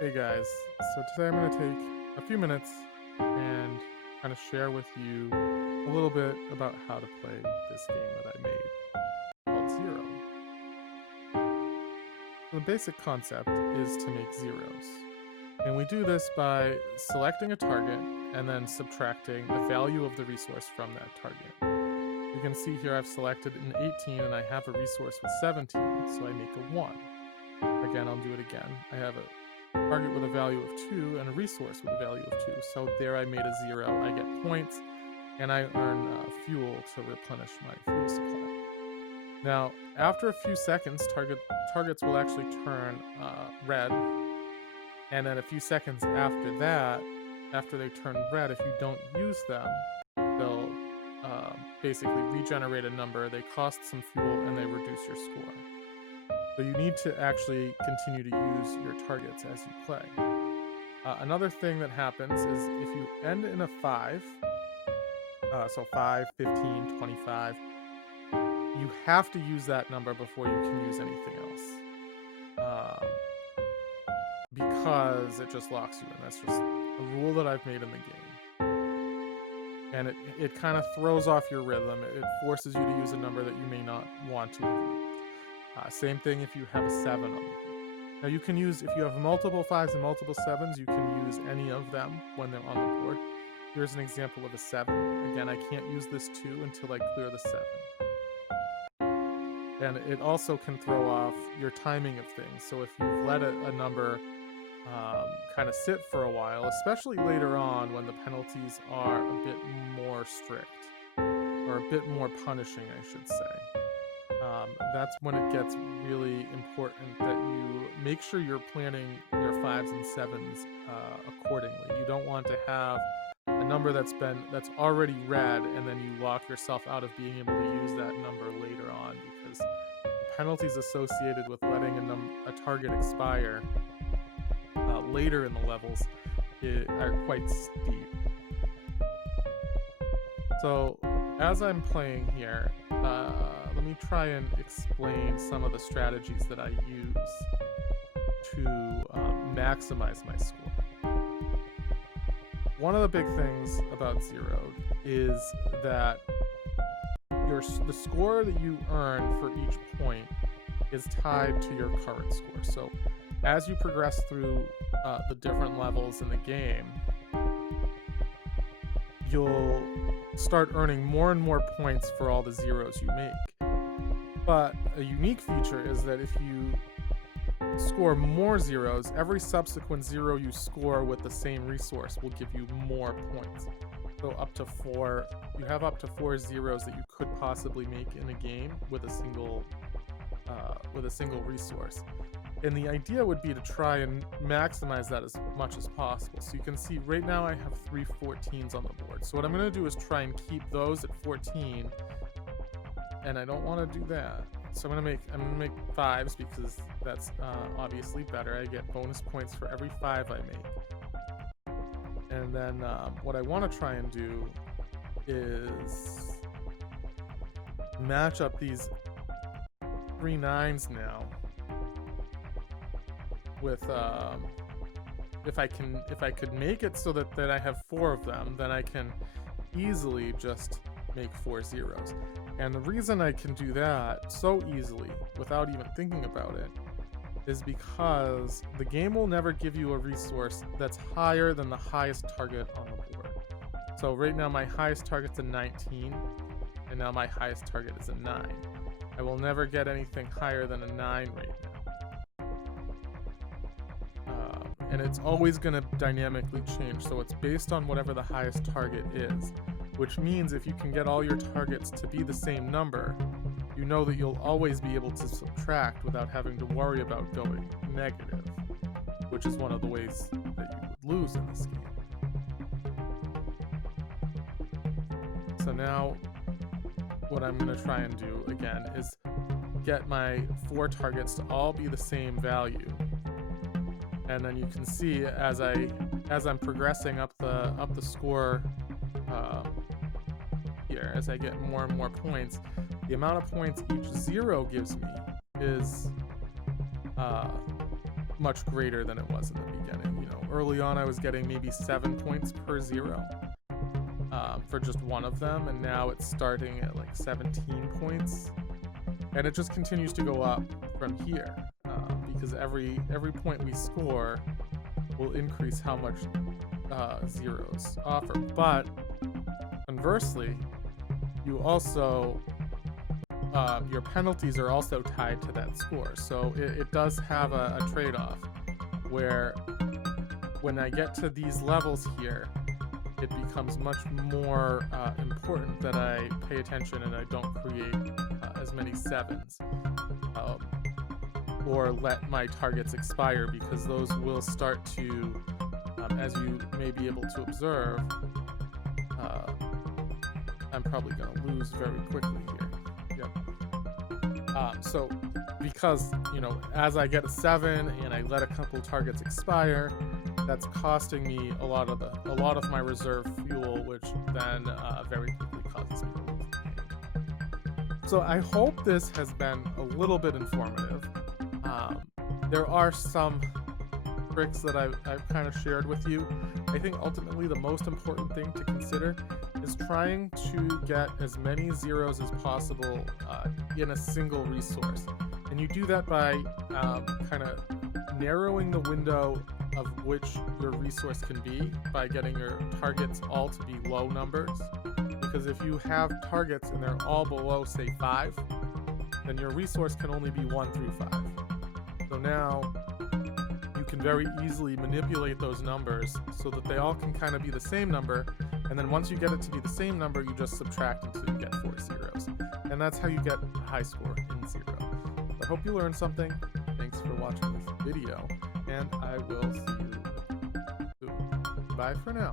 Hey guys, so today I'm going to take a few minutes and kind of share with you a little bit about how to play this game that I made called Zero. The basic concept is to make zeros, and we do this by selecting a target and then subtracting the value of the resource from that target. You can see here I've selected an 18 and I have a resource with 17, so I make a 1. Again, I'll do it again. I have a target with a value of 2 and a resource with a value of 2. So there I made a 0. I get points and I earn fuel to replenish my fuel supply. Now, after a few seconds, targets will actually turn red. And then a few seconds after that, after they turn red, if you don't use them, they'll basically regenerate a number, they cost some fuel, and they reduce your score. So you need to actually continue to use your targets as you play. Another thing that happens is if you end in a 5, so 5, 15, 25, you have to use that number before you can use anything else. Because it just locks you in. That's just a rule that I've made in the game. And it kind of throws off your rhythm. It forces you to use a number that you may not want to. Same thing if you have a 7 on the board. Now you can use, if you have multiple 5s and multiple 7s, you can use any of them when they're on the board. Here's an example of a 7. Again, I can't use this 2 until I clear the 7. And it also can throw off your timing of things. So if you've let a number kind of sit for a while, especially later on when the penalties are a bit more strict, or a bit more punishing, I should say. That's when it gets really important that you make sure you're planning your 5s and 7s accordingly. You don't want to have a number that's already red and then you lock yourself out of being able to use that number later on, because the penalties associated with letting a target expire later in the levels are quite steep. So as I'm playing here, let me try and explain some of the strategies that I use to maximize my score. One of the big things about Zeroed is that the score that you earn for each point is tied to your current score. So as you progress through the different levels in the game, you'll start earning more and more points for all the zeros you make. But a unique feature is that if you score more zeros, every subsequent 0 you score with the same resource will give you more points. So up to 4, you have up to 4 zeros that you could possibly make in a game with a single resource. And the idea would be to try and maximize that as much as possible. So you can see right now I have 3 14s on the board. So what I'm going to do is try and keep those at 14, and I don't want to do that. So I'm going to make 5s because that's obviously better. I get bonus points for every 5 I make. And then what I want to try and do is match up these 3 9s now with if I could make it so that I have 4 of them, then I can easily just make 4 zeros. And the reason I can do that so easily without even thinking about it is because the game will never give you a resource that's higher than the highest target on the board. So right now my highest target's a 19, and now my highest target is a 9. I will never get anything higher than a 9 right now. And it's always going to dynamically change, so it's based on whatever the highest target is, which means if you can get all your targets to be the same number, you know that you'll always be able to subtract without having to worry about going negative, which is one of the ways that you would lose in this game. So now what I'm going to try and do again is get my 4 targets to all be the same value. And then you can see as I'm progressing up the score here, as I get more and more points, the amount of points each 0 gives me is much greater than it was in the beginning. You know, early on I was getting maybe 7 points per 0 for just one of them, and now it's starting at like 17 points, and it just continues to go up from here because every point we score will increase how much zeros offer. But conversely, you also your penalties are also tied to that score, so it does have a trade-off where when I get to these levels here, it becomes much more important that I pay attention and I don't create as many 7s or let my targets expire, because those will start to, as you may be able to observe, I'm probably going to lose very quickly here. Yep. So because, you know, as I get a 7 and I let a couple targets expire, that's costing me a lot of my reserve fuel, which then very quickly causes me to lose the game. So I hope this has been a little bit informative. There are some tricks that I've kind of shared with you. I think ultimately the most important thing to consider is trying to get as many zeros as possible in a single resource. And you do that by kind of narrowing the window of which your resource can be by getting your targets all to be low numbers. Because if you have targets and they're all below, say, 5, then your resource can only be 1 through 5. So now you can very easily manipulate those numbers so that they all can kind of be the same number, and then once you get it to be the same number, you just subtract until you get 4 zeros. And that's how you get a high score in Zero. I hope you learned something. Thanks for watching this video, and I will see you soon. Bye for now.